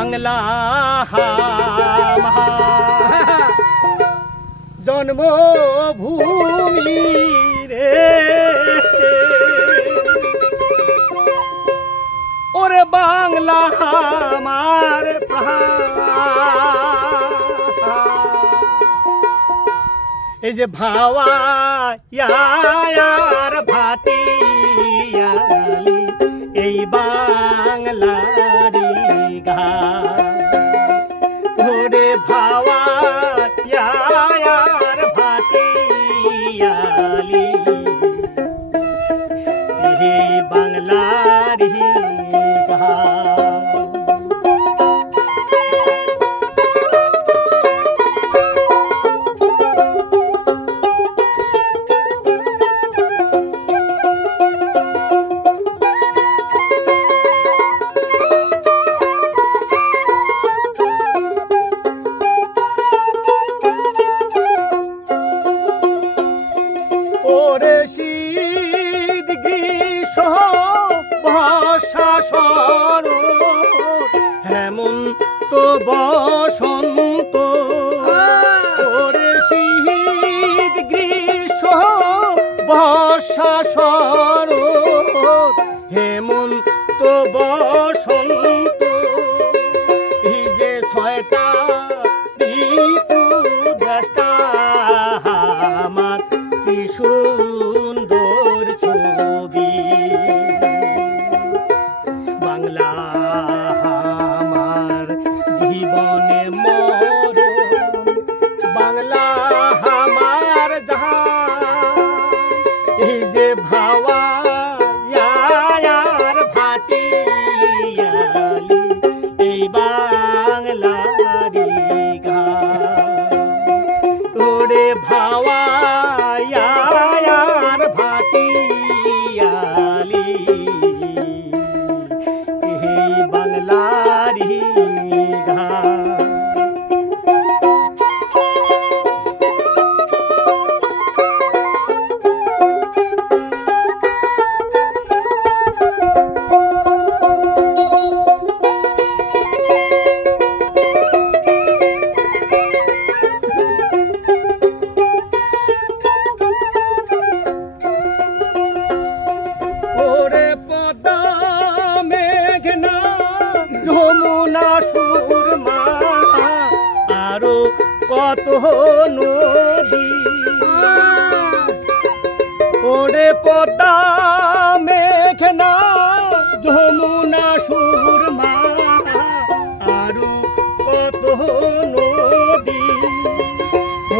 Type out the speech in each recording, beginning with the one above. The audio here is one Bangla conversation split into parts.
বাংলা জন্মভূমি রে। ওরে বাংলা আমার এই যে ভাওয়া ইয়ার শীত গ্রীষ্ম শরৎ হেমন্ত, বসন্ত। শীত গ্রীষ্ম বর্ষা শরৎ হেমন্ত, বসন্ত। এই যে ছয়টা ঋতু, দেশটা আমার কি এই যে কত নদী। ওরে পদা মেঘনা যমুনা সুরমা আরও কত নদী।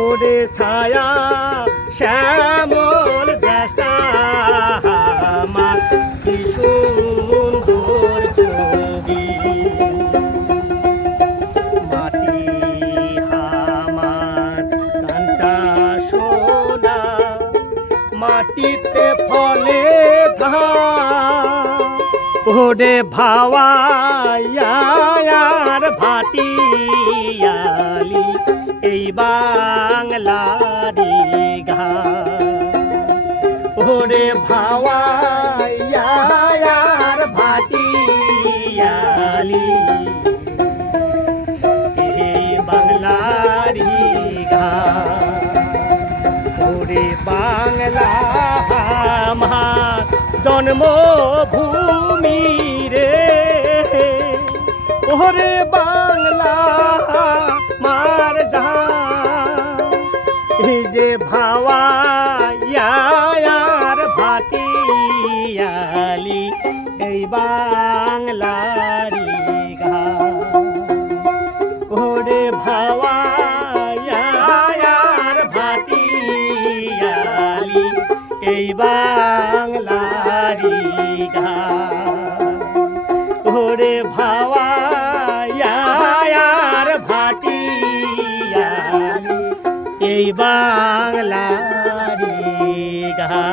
ওরে ছায়া শ্যামল মাটিতে ফলে ধান। ওরে ভাওয়ার ভাটিয়ালি, এই বাংলারি ঘা ওরে ভাওয়ার ভাটিয়ালি, এই বাংলারি ঘা জন্মভূমি রে। ওরে বাংলা মার এই যে ভাওয়া ইয়ার ভাটিয়ালি, এই বাংলারি ঘা ওরে ভাওয়া ভাটিয়ালি, এই বাংলারি এই বাংলারি ঘা